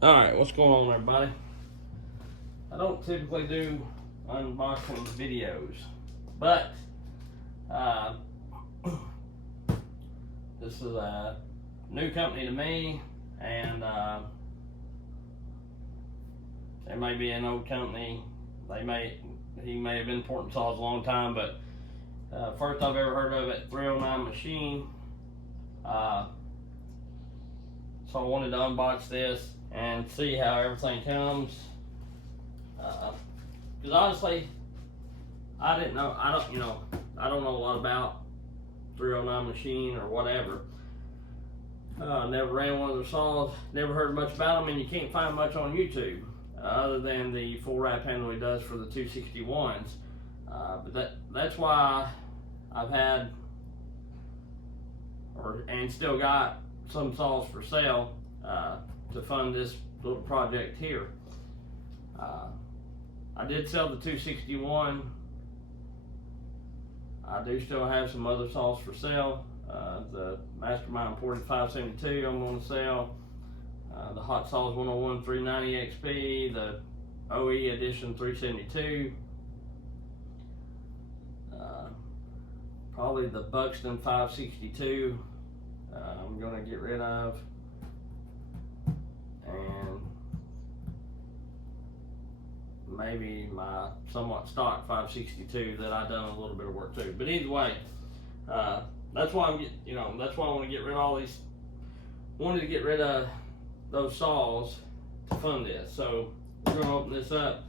Alright, what's going on, everybody? I don't typically do unboxing videos, but this is a new company to me, and it may be an old company. He may have been importing saws a long time, but first I've ever heard of it, 309 Machine. So I wanted to unbox this and see how everything comes. Because honestly, I don't know a lot about 309 Machine or whatever. Never ran one of their saws, never heard much about them, and you can't find much on YouTube other than the full wrap handle he does for the 261s. But that's why I've had and still got some saws for sale to fund this little project here. I did sell the 261. I do still have some other saws for sale. The Mastermind imported 572 I'm going to sell. The Hot Saws 101 390 XP, the OE edition 372. Probably the Buxton 562 I'm going to get rid of. And maybe my somewhat stock 562 that I've done a little bit of work to. But either way, that's why that's why I want to get rid of all these. Wanted to get rid of those saws to fund this. So we're going to open this up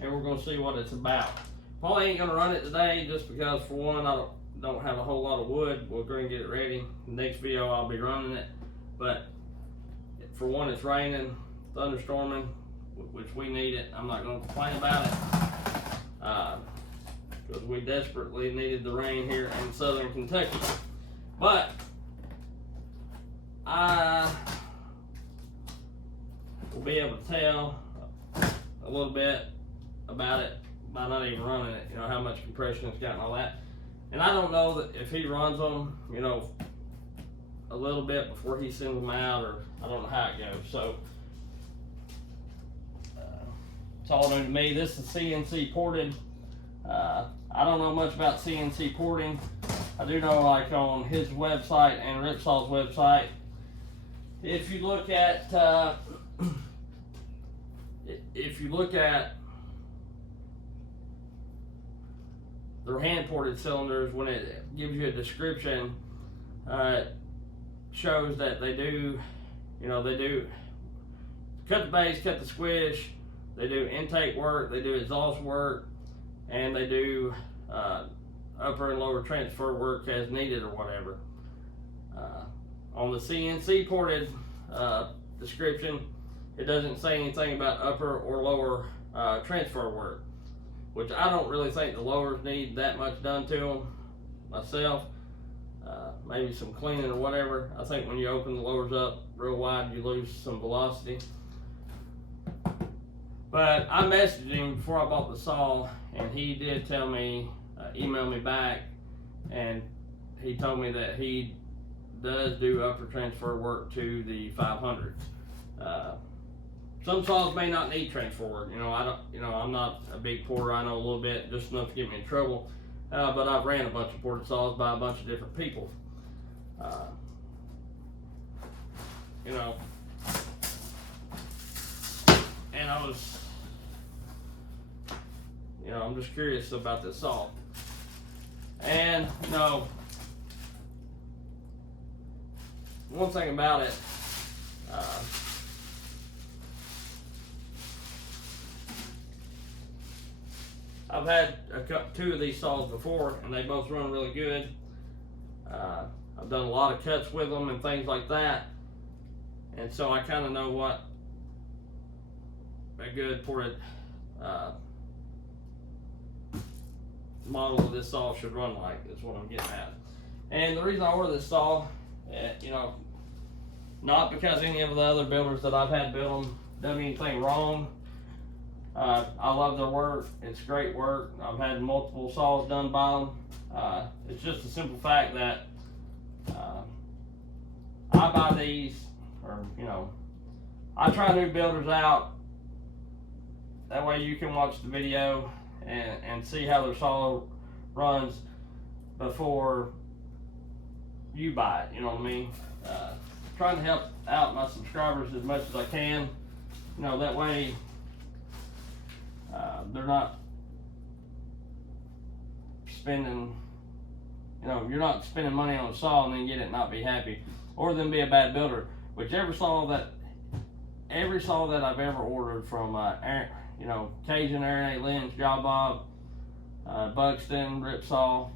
and we're going to see what it's about. Probably ain't going to run it today just because, for one, I don't have a whole lot of wood. We're going to get it ready. Next video I'll be running it. But for one, it's raining, thunderstorming, which we need it. I'm not going to complain about it because we desperately needed the rain here in southern Kentucky. But I will be able to tell a little bit about it by not even running it, how much compression it's got and all that. And I don't know that if he runs them, a little bit before he sends them out, or I don't know how it goes. So it's all new to me. This is CNC ported. I don't know much about CNC porting. I do know, like, on his website and Ripsaw's website, if you look at their hand ported cylinders, when it gives you a description, it shows that they do cut the base, cut the squish, they do intake work, they do exhaust work, and they do upper and lower transfer work as needed or whatever. On the CNC ported description, it doesn't say anything about upper or lower transfer work, which I don't really think the lowers need that much done to them myself. Maybe some cleaning or whatever. I think when you open the lowers up real wide, you lose some velocity. But I messaged him before I bought the saw, and he did tell me, email me back, and he told me that he does do upper transfer work to the 500s. Some saws may not need transfer work. I'm not a big porter. I know a little bit, just enough to get me in trouble. But I've ran a bunch of ported saws by a bunch of different people. And I was, I'm just curious about this saw. And, one thing about it, I've had two of these saws before, and they both run really good. I've done a lot of cuts with them and things like that, and so I kind of know what a good ported model of this saw should run like. Is what I'm getting at. And the reason I ordered this saw, not because any of the other builders that I've had build them done anything wrong. I love their work. It's great work. I've had multiple saws done by them. It's just a simple fact that I buy these, or I try new builders out. That way you can watch the video and see how their saw runs before you buy it. You know what I mean? Trying to help out my subscribers as much as I can. You know, that way they're not spending, you know, you're not spending money on a saw and then get it and not be happy, or then be a bad builder. Every saw that I've ever ordered from, you know, Cajun, Aaron A. Lynch, Job Bob, Buxton, Ripsaw,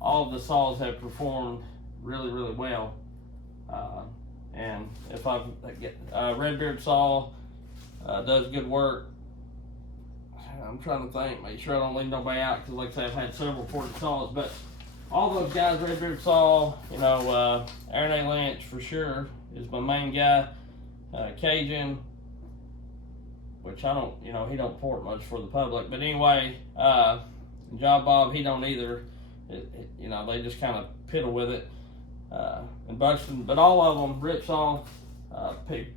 all of the saws have performed really, really well. And if I get Redbeard saw does good work. I'm trying to think, make sure I don't leave nobody out, because like I said, I've had several reported saws, but all those guys, Redbeard saw, you know, Aaron A. Lynch for sure is my main guy. Cajun, which I don't, you know, he don't report much for the public, but anyway, Job Bob, he don't either. You know, they just kind of piddle with it. And Buxton, but all of them, Ripsaw,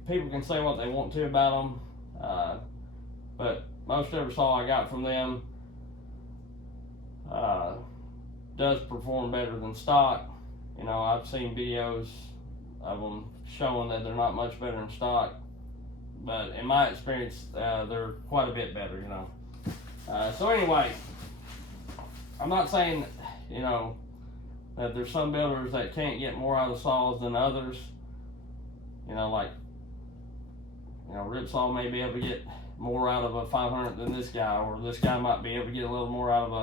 people can say what they want to about them, but most every saw I got from them does perform better than stock. You know, I've seen videos of them showing that they're not much better than stock, but in my experience, they're quite a bit better, you know. So anyway, I'm not saying, you know, that there's some builders that can't get more out of saws than others. You know, like, you know, Ripsaw may be able to get more out of a 500 than this guy, or this guy might be able to get a little more out of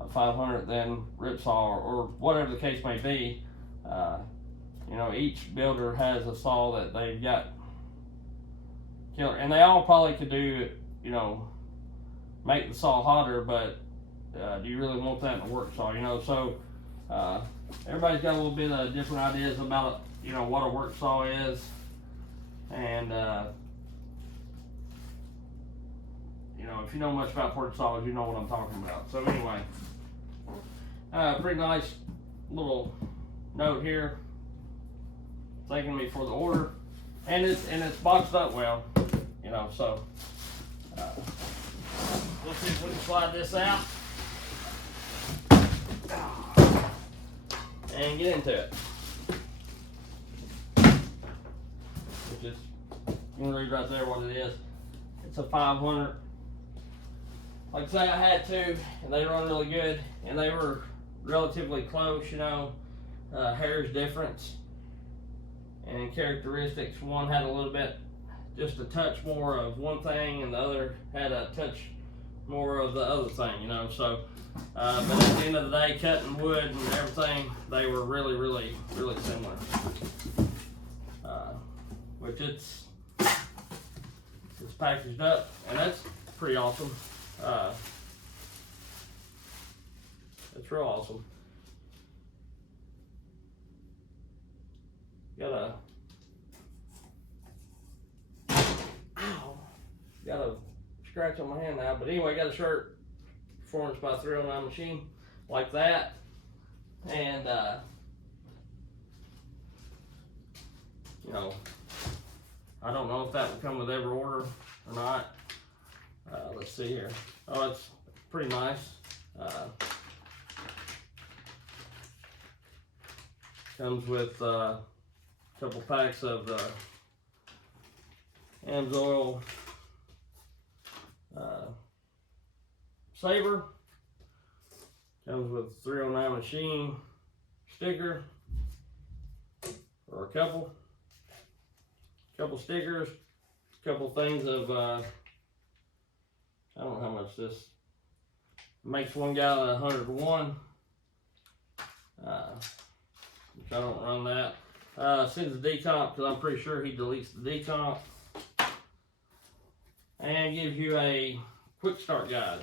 a 500 than Ripsaw, or whatever the case may be. You know, each builder has a saw that they've got killer, and they all probably could do, you know, make the saw hotter, but do you really want that in a work saw? You know, so everybody's got a little bit of different ideas about, you know, what a work saw is, and you know, if you know much about work saws, you know what I'm talking about. So anyway, pretty nice little note here, thanking me for the order, and it's boxed up well, you know. So we'll see if we can slide this out and get into it. Which is, you can read right there what it is. It's a 500. Like I say, I had two, and they run really good, and they were relatively close, you know. Hair's difference and characteristics. One had a little bit, just a touch more of one thing, and the other had a touch more of the other thing, you know. So, but at the end of the day, cutting wood and everything, they were really, really, really similar. Which it's packaged up, and that's pretty awesome. It's real awesome. Got a scratch on my hand now, but anyway, got a shirt performance by 309 machine like that, and you know, I don't know if that will come with every order or not. Let's see here. Oh, it's pretty nice. Comes with a couple packs of the Amsoil saber. Comes with 309 machine sticker, or a couple stickers, couple things of I don't know how much this makes. 1 gallon of 100 to 1. Which I don't run that. Sends the decomp, because I'm pretty sure he deletes the decomp. And gives you a quick start guide.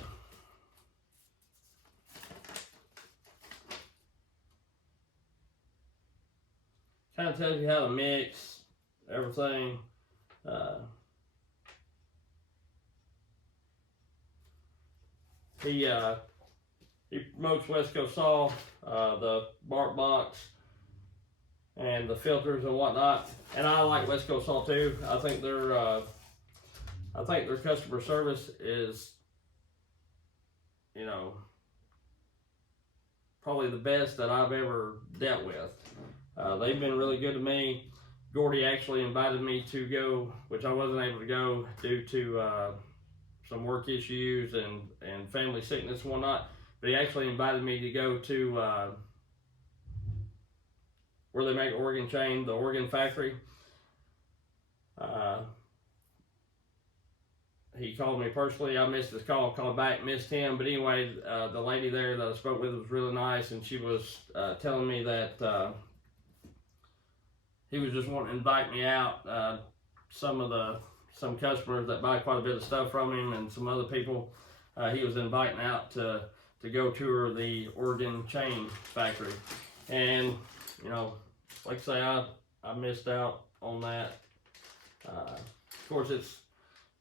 Kind of tells you how to mix everything. He promotes West Coast Saw, the bark box, and the filters and whatnot. And I like West Coast Saw too. I think their customer service is, you know, probably the best that I've ever dealt with. They've been really good to me. Gordy actually invited me to go, which I wasn't able to go due to some work issues and family sickness and whatnot. But he actually invited me to go to where they make Oregon chain, the Oregon factory. He called me personally. I missed his call, called back, missed him. But anyway, the lady there that I spoke with was really nice, and she was telling me that he was just wanting to invite me out. Some customers that buy quite a bit of stuff from him, and some other people, he was inviting out to go tour the Oregon chain factory. And you know, like I say, I missed out on that. Of course, it's,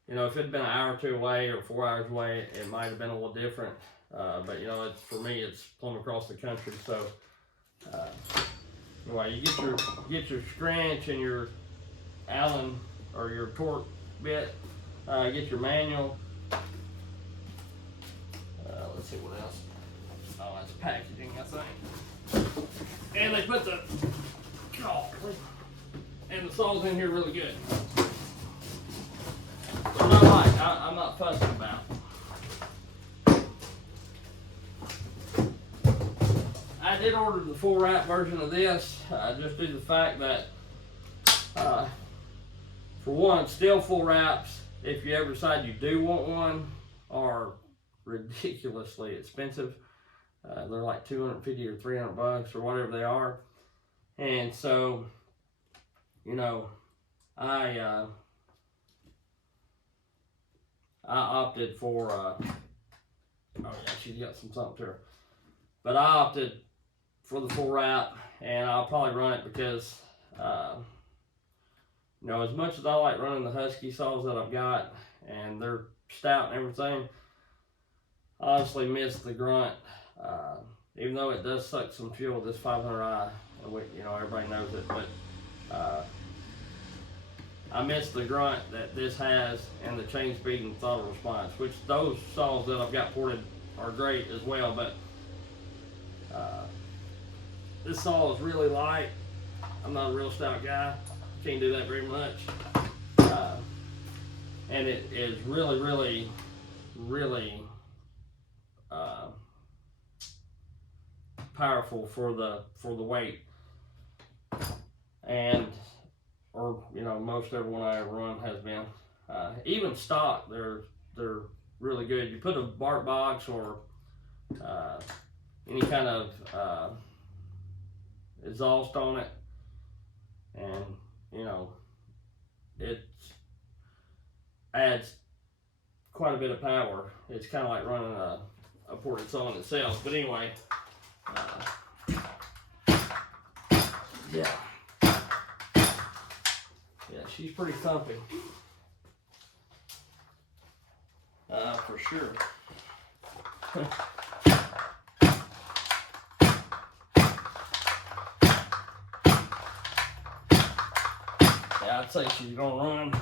you know, if it had been an hour or two away or 4 hours away, it might have been a little different. But you know, for me, it's plumb across the country. So anyway, you get your scranch and your Allen or your torque bit. Get your manual. Let's see what else. Oh, that's packaging, I think. And they put the and the saw's in here really good. So I'm not fussing about. I did order the full wrap version of this, just due to the fact that, for one, still full wraps, if you ever decide you do want one, are ridiculously expensive. They're like $250 or $300 or whatever they are. And so, you know, I opted for, oh yeah, she's got something to her. But I opted for the full wrap, and I'll probably run it because, you know, as much as I like running the Husky saws that I've got, and they're stout and everything, I honestly miss the grunt. Even though it does suck some fuel, this 500i, you know, everybody knows it, but I miss the grunt that this has and the chain speed and throttle response, which those saws that I've got ported are great as well, but this saw is really light. I'm not a real stout guy, can't do that very much, and it is really, really, really powerful for the weight, and you know, most everyone I ever run has been. Even stock, they're really good. You put a bark box or any kind of exhaust on it, and you know, it adds quite a bit of power. It's kind of like running a ported saw in itself. But anyway, yeah, she's pretty thumpy, for sure. Yeah, I'd say she's gonna run.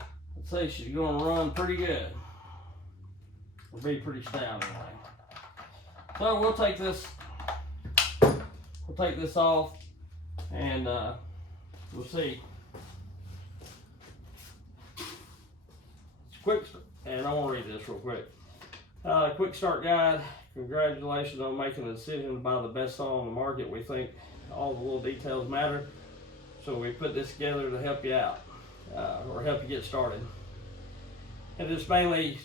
I'd say she's gonna run pretty good. Will be pretty stout anyway. So we'll take this off, and we'll see. It's quick, and I want to read this real quick. Quick start guide. Congratulations on making a decision to buy the best saw on the market. We think all the little details matter, so we put this together to help you out, or help you get started. And it's mainly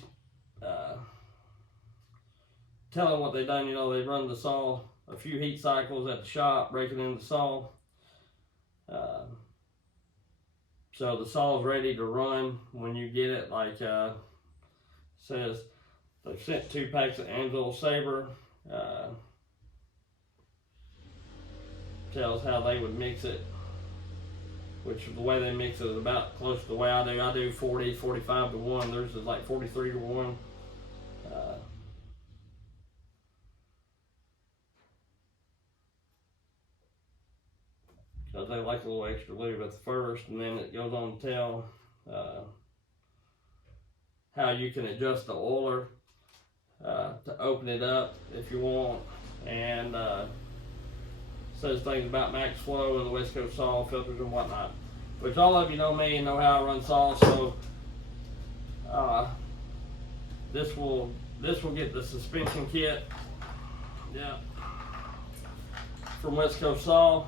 telling what they've done. You know, they've run the saw a few heat cycles at the shop, breaking in the saw. So the saw is ready to run when you get it. Like says, they've sent 2 packs of Anvil Saber. Tells how they would mix it, which the way they mix it is about close to the way I do. I do 40, 45 to 1. Theirs is like 43 to 1. extra lube at the first, and then it goes on to tell how you can adjust the oiler to open it up if you want, and says things about max flow and the West Coast saw filters and whatnot, which all of you know me and know how I run saws. So this will get the suspension kit, yeah, from West Coast Saw.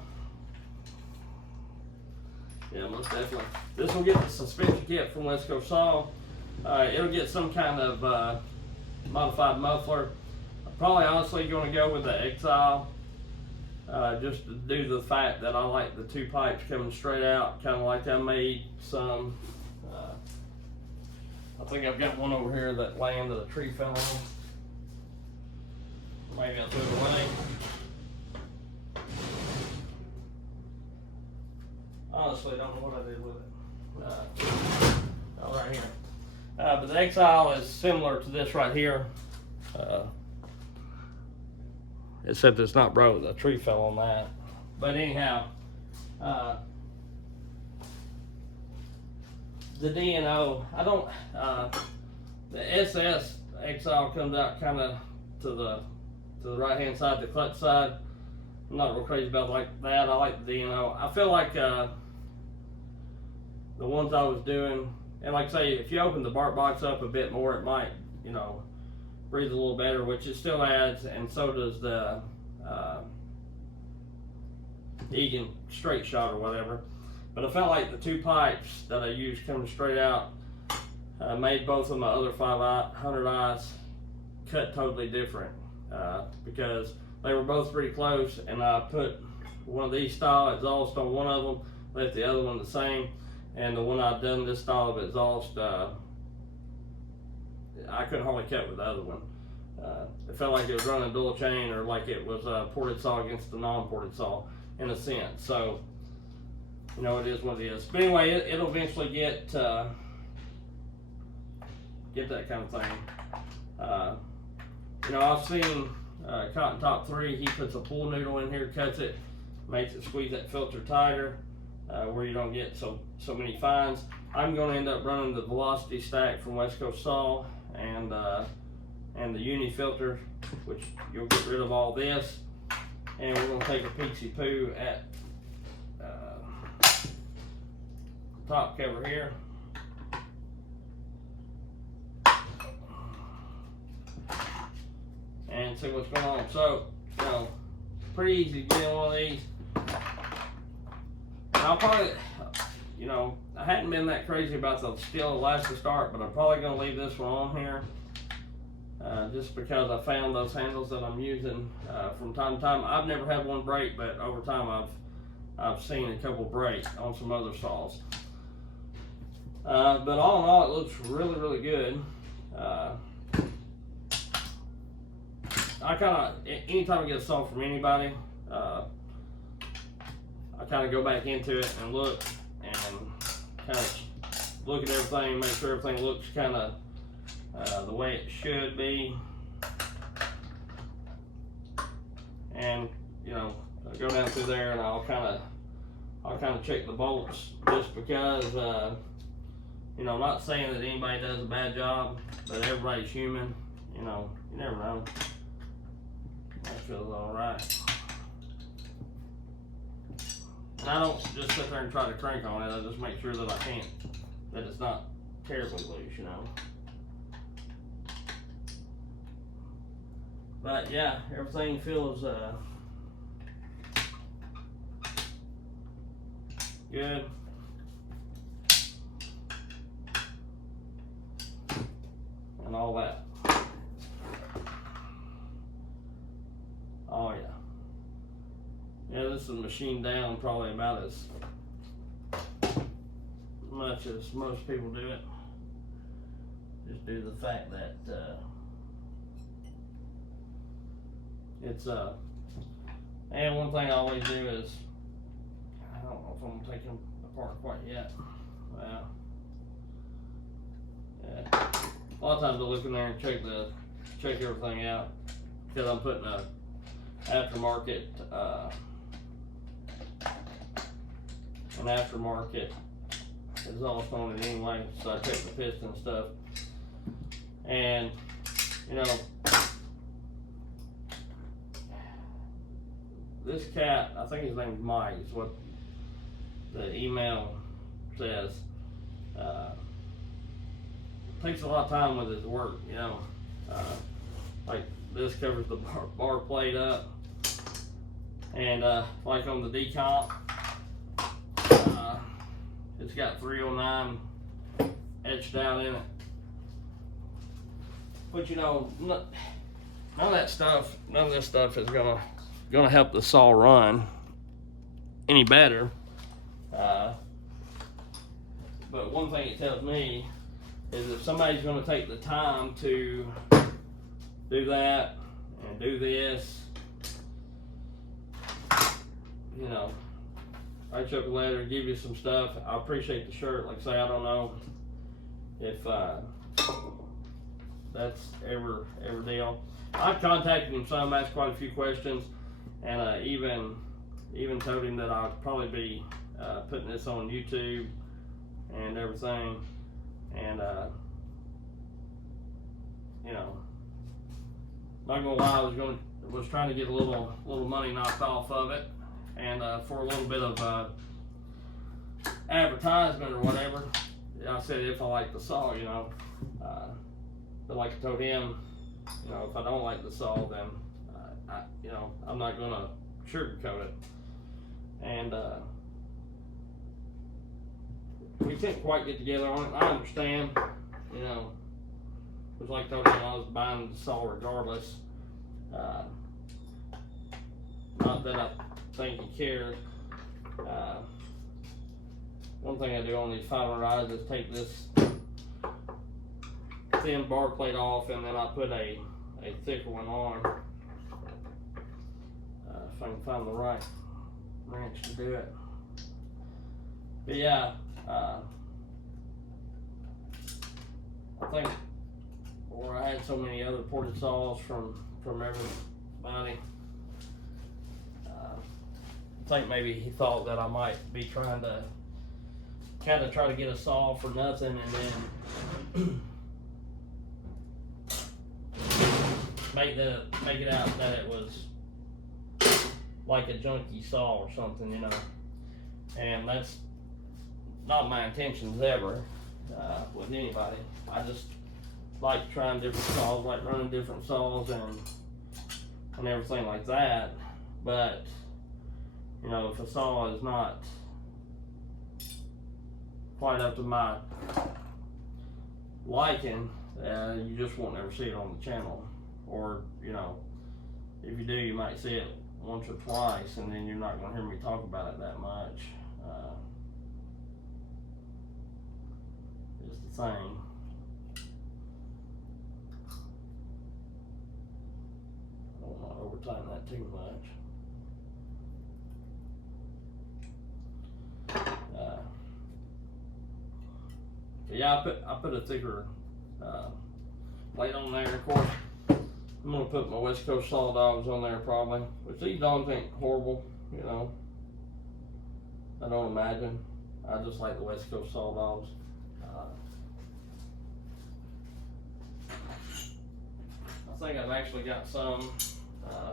Yeah, most definitely. This will get the suspension kit from West Coast Saw. It'll get some kind of modified muffler. I'm probably honestly going to go with the Exile, just to do the fact that I like the two pipes coming straight out, kind of like I made some. I think I've got one over here that landed, a tree fell on. Maybe I threw it away. Honestly, don't know what I did with it. Oh, right here. But the Exile is similar to this right here. Except it's not broke. The tree fell on that. But anyhow, the D&O, I don't, the SS Exile comes out kind of to the right hand side, the clutch side. I'm not real crazy about like that. I like the D&O. I feel like the ones I was doing, and like I say, if you open the bark box up a bit more, it might, you know, breathe a little better, which it still adds, and so does the Egan straight shot or whatever. But I felt like the two pipes that I used coming straight out made both of my other 500Is cut totally different, because they were both pretty close, and I put one of these style exhaust on one of them, left the other one the same, and the one I'd done this style of exhaust, I couldn't hardly cut with the other one. It felt like it was running dual chain, or like it was a ported saw against a non-ported saw in a sense. So, you know, it is what it is. But anyway, it'll eventually get that kind of thing. You know, I've seen Cotton Top 3, he puts a pool noodle in here, cuts it, makes it squeeze that filter tighter, where you don't get so many fines. I'm going to end up running the Velocity stack from West Coast Saw, and the Uni filter, which you'll get rid of all this, and we're going to take a peeksy poo at the top cover here. And see what's going on. So, you know, pretty easy to get in one of these. And I'll probably, you know, I hadn't been that crazy about the steel elastic start, but I'm probably going to leave this one on here, just because I found those handles that I'm using from time to time. I've never had one break, but over time I've seen a couple break on some other saws. But all in all, it looks really, really good. I kind of, anytime I get a saw from anybody, I kind of go back into it and look at everything, make sure everything looks kind of the way it should be, and you know, I go down through there and I'll kind of check the bolts, just because you know, I'm not saying that anybody does a bad job, but everybody's human. You know, you never know. That feels all right. And I don't just sit there and try to crank on it. I just make sure that that it's not terribly loose, you know. But yeah, everything feels good. And all that. Oh yeah. Yeah, this is machined down probably about as much as most people do it. Just due to the fact that it's and one thing I always do is, I don't know if I'm gonna take them apart quite yet. Well, yeah. A lot of times I look in there and check everything out, because I'm putting a aftermarket an aftermarket exhaust on it anyway, so I checked the piston and stuff. And you know, this cat, I think his name's Mike, is what the email says. Takes a lot of time with his work, you know. Like this covers the bar plate up, and like on the decomp, it's got 309 etched out in it. But you know, none of this stuff is gonna help the saw run any better. But one thing it tells me is if somebody's gonna take the time to do that and do this, you know, write you up a letter, give you some stuff. I appreciate the shirt. Like I say, I don't know if that's ever deal. I've contacted him some, asked quite a few questions, and even told him that I'd probably be putting this on YouTube and everything, and you know, not gonna lie, I was trying to get a little money knocked off of it, and for a little bit of advertisement or whatever. I said if I like the saw, you know, but like I told him, you know, if I don't like the saw, then you know, I'm not gonna sugarcoat it. And we couldn't quite get together on it. I understand, you know, it was like I told him, I was buying the saw regardless. Not that I think he cares. One thing I do on these 500Is is take this thin bar plate off, and then I put a thicker one on. If I can find the right wrench to do it. But yeah, I think, or I had so many other ported saws from everybody. I think maybe he thought that I might be trying to try to get a saw for nothing, and then make it out that it was like a junky saw or something, you know. And that's not my intentions ever with anybody. I just like trying different saws, like running different saws and everything like that. But you know, if a saw is not quite up to my liking, you just won't ever see it on the channel. Or, you know, if you do, you might see it once or twice, and then you're not going to hear me talk about it that much. Is the thing. I don't want to overtime that too much. But yeah, I put a thicker plate on there. Of course, I'm gonna put my West Coast saw dogs on there probably, which these dogs ain't horrible, you know. I don't imagine. I just like the West Coast saw dogs. I think I've actually got some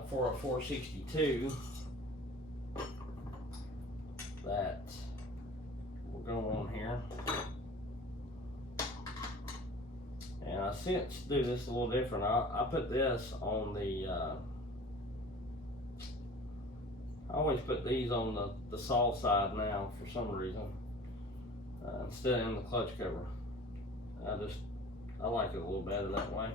for a 462 that will go on here. And I since do this a little different. I put this on the, I always put these on the saw side now for some reason, instead of in the clutch cover. I like it a little better that way.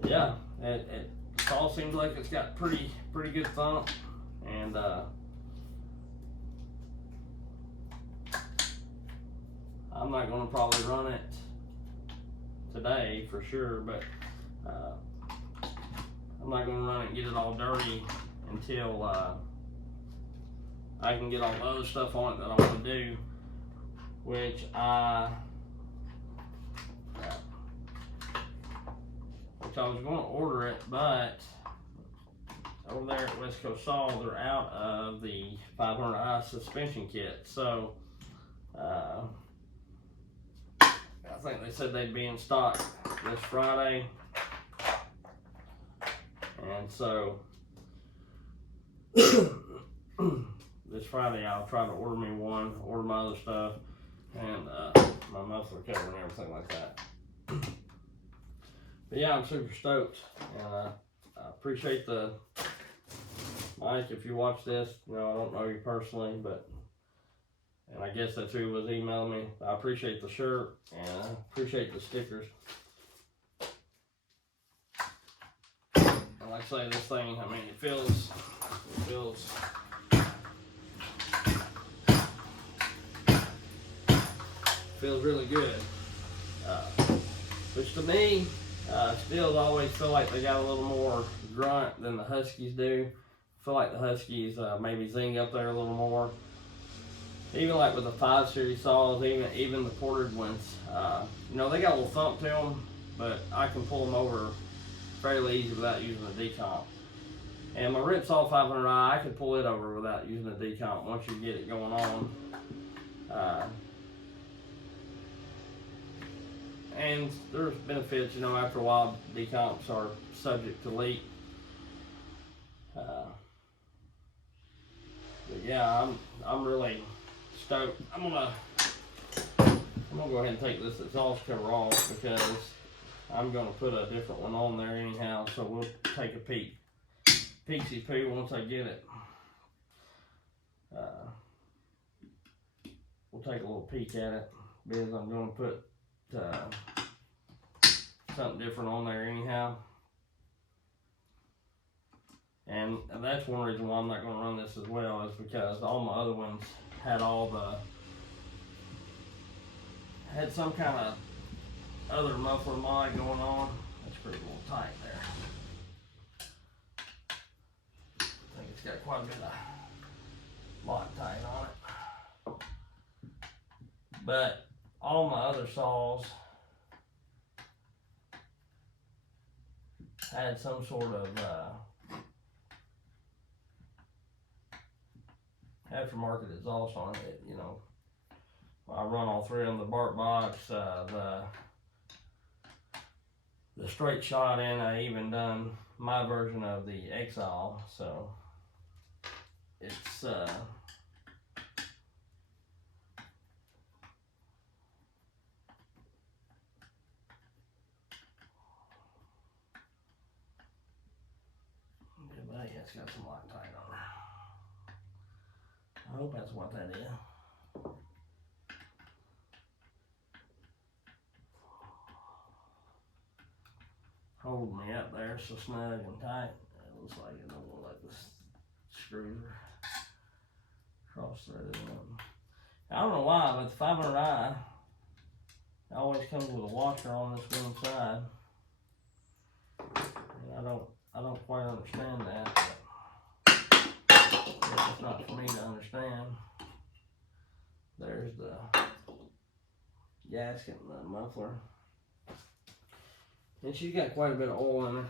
But yeah, it saw seems like it's got pretty good thump, and I'm not going to probably run it today for sure, but I'm not going to run it and get it all dirty until I can get all the other stuff on it that I want to do, which I was going to order it, but over there at West Coast Saw, they're out of the 500i suspension kit. So I think they said they'd be in stock this Friday. And so this Friday I'll try to order me one, order my other stuff, and my muffler cover and everything like that. But yeah, I'm super stoked, and I appreciate the Mike. If you watch this, you know I don't know you personally, but and I guess that's who was emailing me. I appreciate the shirt and I appreciate the stickers. And like I say, this thing, I mean, it feels really good. Which to me, stills always feel like they got a little more grunt than the Huskies do. I feel like the Huskies maybe zing up there a little more. Even like with the 5 series saws, even the ported ones, you know, they got a little thump to them, but I can pull them over fairly easy without using a decomp. And my Rip Saw 500i, I can pull it over without using a decomp once you get it going on. And there's benefits, you know, after a while, decomps are subject to leak. But yeah, I'm really stoked. I'm gonna go ahead and take this exhaust cover off because I'm gonna put a different one on there anyhow. So we'll take a peeksy poo once I get it. We'll take a little peek at it because I'm gonna put something different on there anyhow. And that's one reason why I'm not going to run this as well, is because all my other ones had had some kind of other muffler mod going on. That's pretty a little tight there. I think it's got quite a bit of Loctite on it. But all my other saws had some sort of aftermarket exhaust on it. You know, I run all 3 of them: the Bark Box, the straight shot, and I even done my version of the Exile. So it's but yeah, it's got some Loctite on it. I hope that's what that is. Holding me up there so snug and tight. It looks like it don't look like the screws are cross-threaded. I don't know why, but the 500i always comes with a washer on this one side. And I don't quite understand that. It's not for me to understand. There's the gasket and the muffler. And she's got quite a bit of oil in her.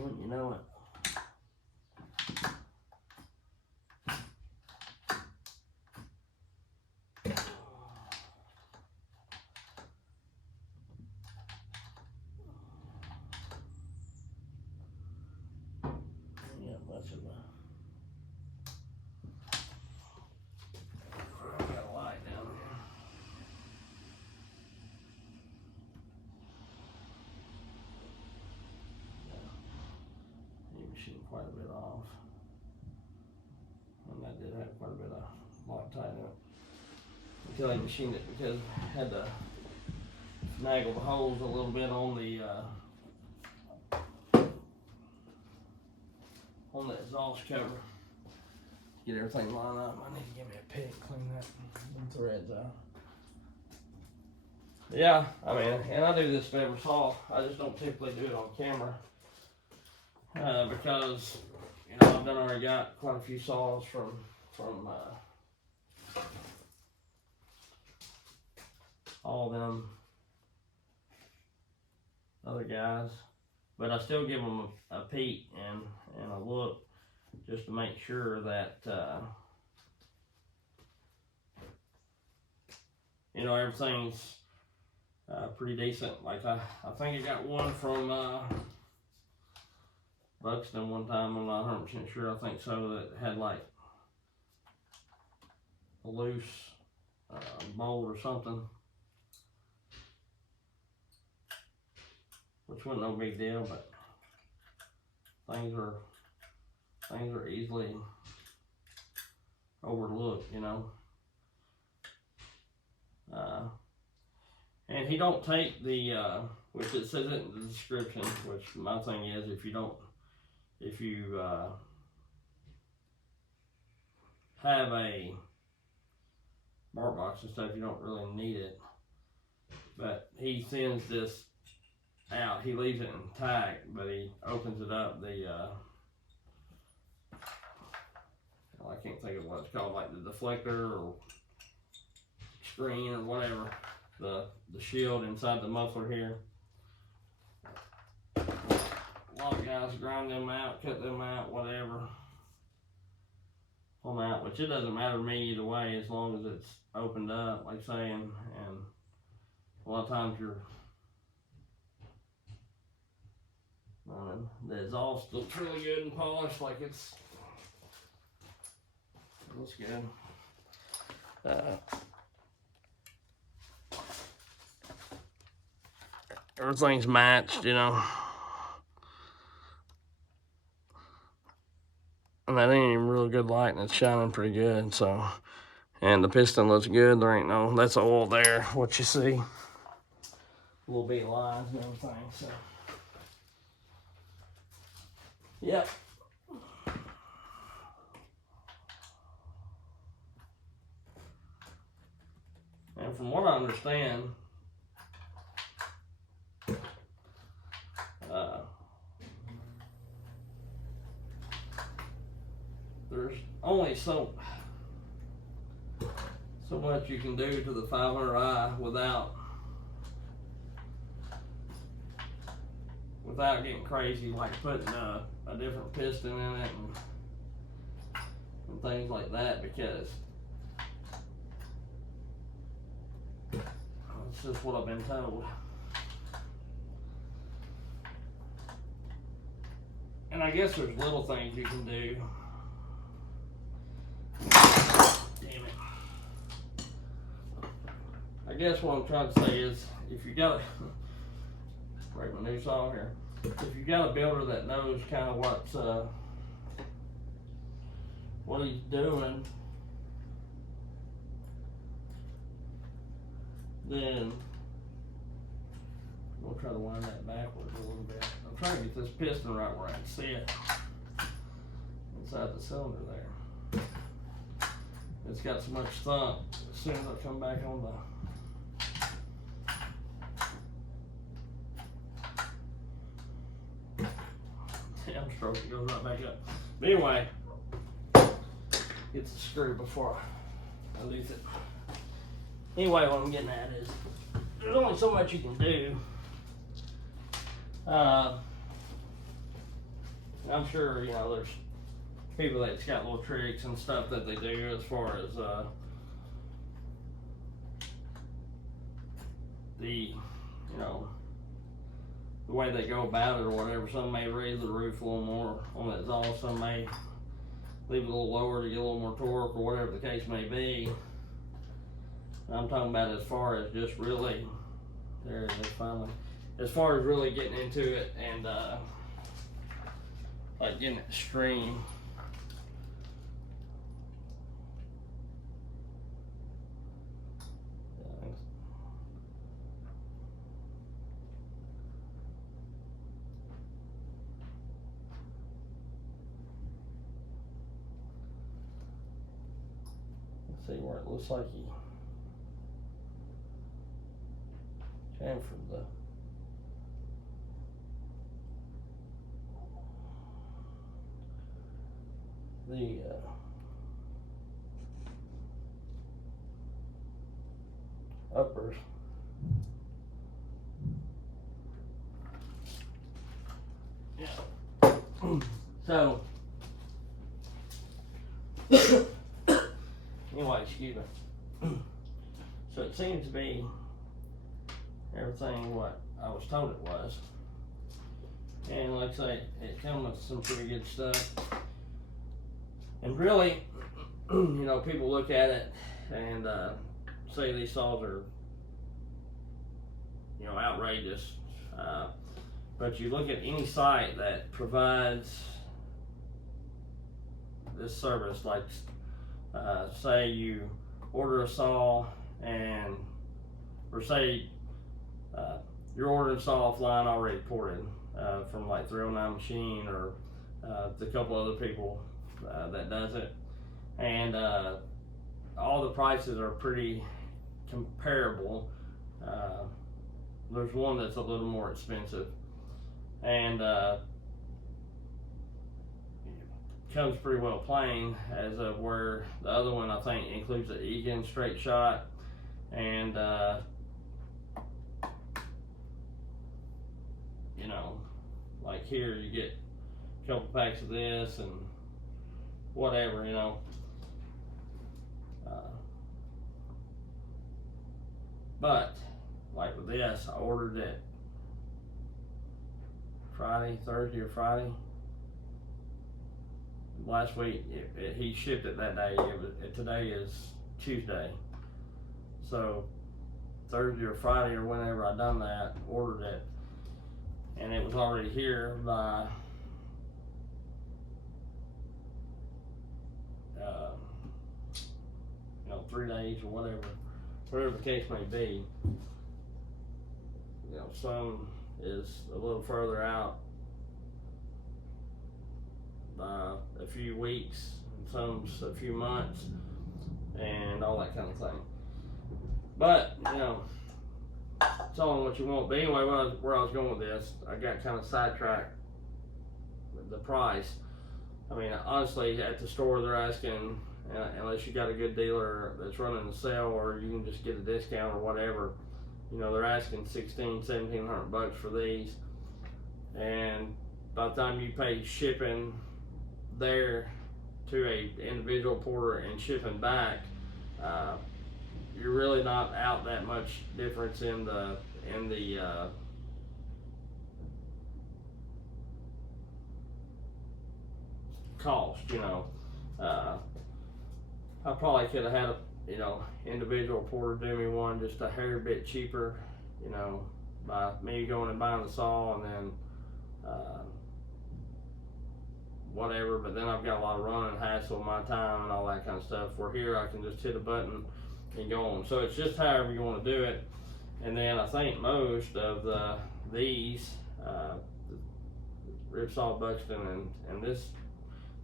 Wouldn't you know it? Yeah, much of a. I got a light down here. Machine quite a bit off, and that did have quite a bit of Loctite in it until I machined it, because it had to snaggle the holes a little bit on the exhaust cover. Get everything lined up. I need to give me a pick, clean that them threads out. But yeah, I mean, and I do this for every saw. I just don't typically do it on camera. Because, you know, I've already got quite a few saws from all them other guys. but I still give them a peek and a look just to make sure that you know, everything's pretty decent. Like I think I got one from Buxton one time. I'm not 100% sure. I think so. That had like a loose bolt or something, which wasn't no big deal. But things are easily overlooked, you know. And he don't take the which it says it in the description. Which my thing is, if you have a bark box and stuff, you don't really need it. But he sends this out. He leaves it intact, but he opens it up. I can't think of what it's called, like the deflector or screen or whatever. The shield inside the muffler here. A lot of guys grind them out, cut them out, whatever. Pull them out, which it doesn't matter to me either way as long as it's opened up, like saying, and a lot of times the exhaust looks really good and polished, like it looks good. Everything's matched, you know. And that ain't even real good light, and it's shining pretty good, so. And the piston looks good. There ain't no, that's oil there, what you see. Little bit lines and everything, so. Yep. And from what I understand, there's only so much you can do to the 500i without getting crazy, like putting a different piston in it and things like that, because it's just what I've been told. And I guess there's little things you can do. Damn it. I guess what I'm trying to say is, if you got break my new saw here. If you got a builder that knows kind of what he's doing, then we'll try to wind that backwards a little bit. I'm trying to get this piston right where I can see it inside the cylinder there. It's got so much thump. As soon as I come back on the stroke, it goes right back up. But anyway, get the screw before I lose it. Anyway, what I'm getting at is there's only so much you can do. I'm sure, you know, there's people that's got little tricks and stuff that they do as far as the way they go about it or whatever. Some may raise the roof a little more on the exhaust, some may leave it a little lower to get a little more torque or whatever the case may be. I'm talking about as far as just really, there it is finally, as far as really getting into it and like getting it stream. See where it looks like he came from the uppers. So, anyway, excuse me. So it seems to be everything what I was told it was. And like I say, it comes with some pretty good stuff. And really, you know, people look at it and say these saws are, you know, outrageous. But you look at any site that provides this service, like say you order a saw and, or say you're ordering saw offline already ported from like 309 Machine or the couple other people that does it, and all the prices are pretty comparable. There's one that's a little more expensive, and comes pretty well plain, as of where the other one I think includes the Egan straight shot, and you know, like here you get a couple packs of this and whatever, you know. But like with this, I ordered it Thursday or Friday last week. He shipped it that day. Today is Tuesday, so Thursday or Friday or whenever I done that, ordered it, and it was already here by you know, 3 days or whatever the case may be. You know, some is a little further out by a few weeks, and some's a few months, and all that kind of thing. But you know, it's all what you want. But anyway, where I was going with this, I got kind of sidetracked with the price. I mean, honestly, at the store they're asking, unless you got a good dealer that's running the sale, or you can just get a discount or whatever, you know, they're asking $1,600-1,700 for these. And by the time you pay shipping there to a individual porter and shipping back, you're really not out that much difference in the cost, you know. I probably could have had a, you know, individual porter do me one just a hair bit cheaper, you know, by me going and buying the saw and then whatever. But then I've got a lot of running hassle, my time and all that kind of stuff, where here I can just hit a button and go on. So it's just however you want to do it. And then I think most of these Ripsaw Buxton and this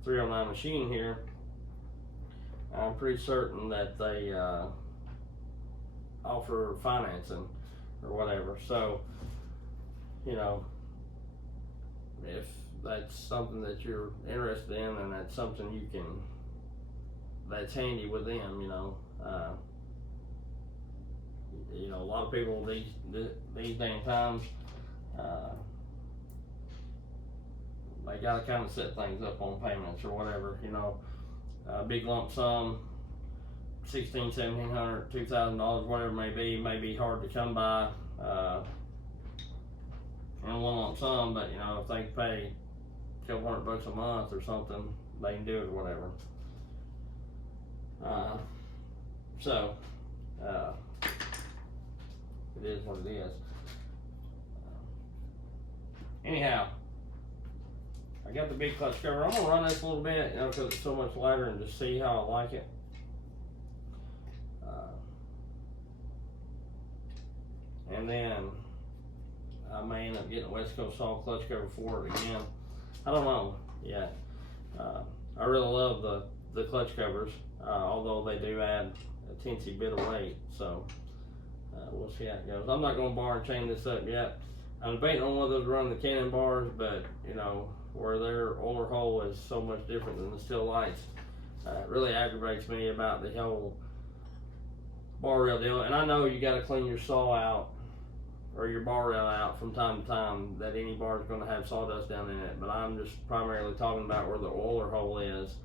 309 Machine here, I'm pretty certain that they offer financing or whatever. So, you know, if that's something that you're interested in, and that's something you can, that's handy with them, you know. You know, a lot of people these damn times, they gotta kind of set things up on payments or whatever, you know. Big lump sum, $1,600, $1,700, $2,000, whatever it may be hard to come by in one lump sum. But you know, if they pay a couple $100 a month or something, they can do it or whatever. So it is what it is. Anyhow, I got the big clutch cover. I'm gonna run this a little bit, you know, because it's so much lighter, and just see how I like it. And then I may end up getting a West Coast saw clutch cover for it again. I don't know yet. I really love the clutch covers, although they do add a teensy bit of weight. So we'll see how it goes. I'm not gonna bar and chain this up yet. I'm debating on whether to run the Cannon bars, but you know, where their oiler hole is so much different than the Steel Lights, it really aggravates me about the whole bar rail deal. And I know you got to clean your saw out or your bar rail out from time to time, that any bar is going to have sawdust down in it. But I'm just primarily talking about where the oiler hole is.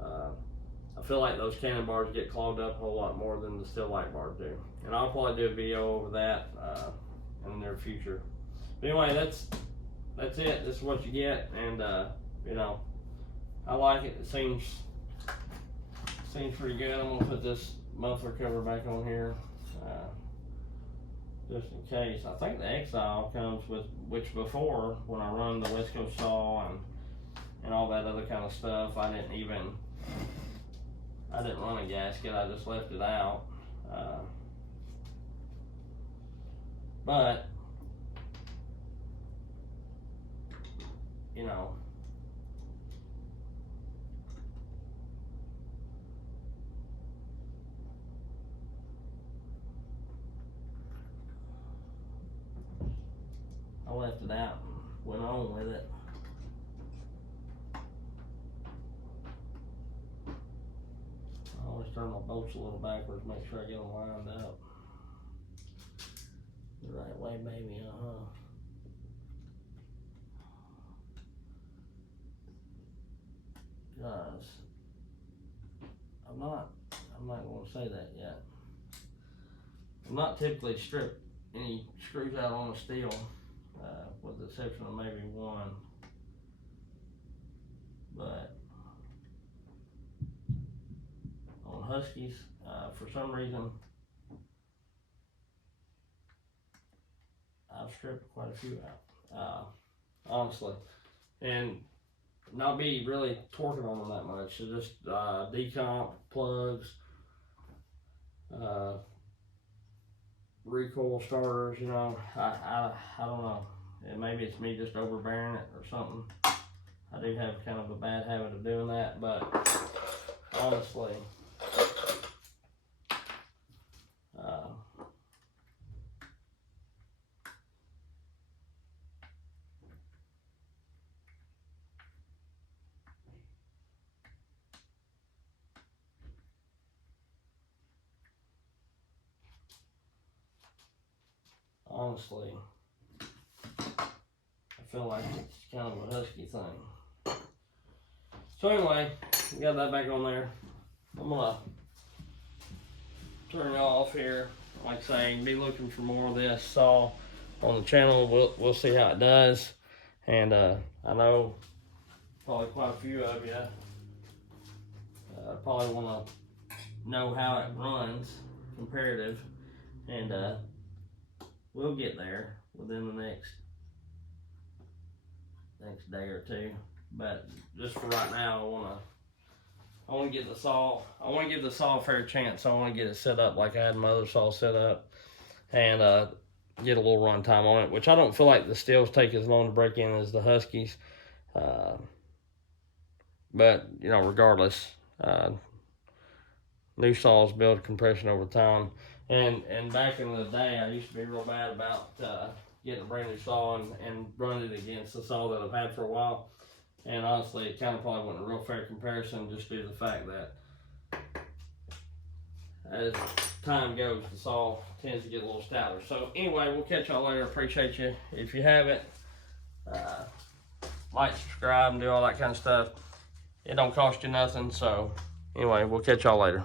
I feel like those cannon bars get clogged up a whole lot more than the still light bars do. And I'll probably do a video over that in the near future. But anyway, that's it. This is what you get, and you know, I like it. It seems pretty good. I'm gonna put this muffler cover back on here, just in case. I think the Exile comes with, which before, when I run the West Coast saw and all that other kind of stuff, I didn't run a gasket. I just left it out. But you know, I left it out and went on with it. I always turn my bolts a little backwards, make sure I get them lined up the right way, baby. Guys, I'm not going to say that yet. I'm not typically strip any screws out on a steel, with the exception of maybe one. But on Huskies, for some reason, I've stripped quite a few out, honestly, and not be really torquing on them that much. So just decomp, plugs, recoil starters. You know, I don't know. And maybe it's me just overbearing it or something. I do have kind of a bad habit of doing that, but honestly, I feel like it's kind of a Husky thing. So anyway, we got that back on there. I'm gonna turn it off here. Like I say, be looking for more of this saw on the channel. We'll see how it does. And I know probably quite a few of you probably want to know how it runs, comparative, and we'll get there within the next day or two. But just for right now, I want to get the saw. I want to give the saw a fair chance. So I want to get it set up like I had my other saw set up, and get a little run time on it. Which I don't feel like the steels take as long to break in as the Huskies. But you know, regardless, new saws build compression over time. And back in the day, I used to be real bad about getting a brand new saw and running it against the saw that I've had for a while. And honestly, it kind of probably wasn't a real fair comparison, just due to the fact that as time goes, the saw tends to get a little stouter. So anyway, we'll catch y'all later. Appreciate you. If you haven't, like, subscribe, and do all that kind of stuff. It don't cost you nothing. So anyway, we'll catch y'all later.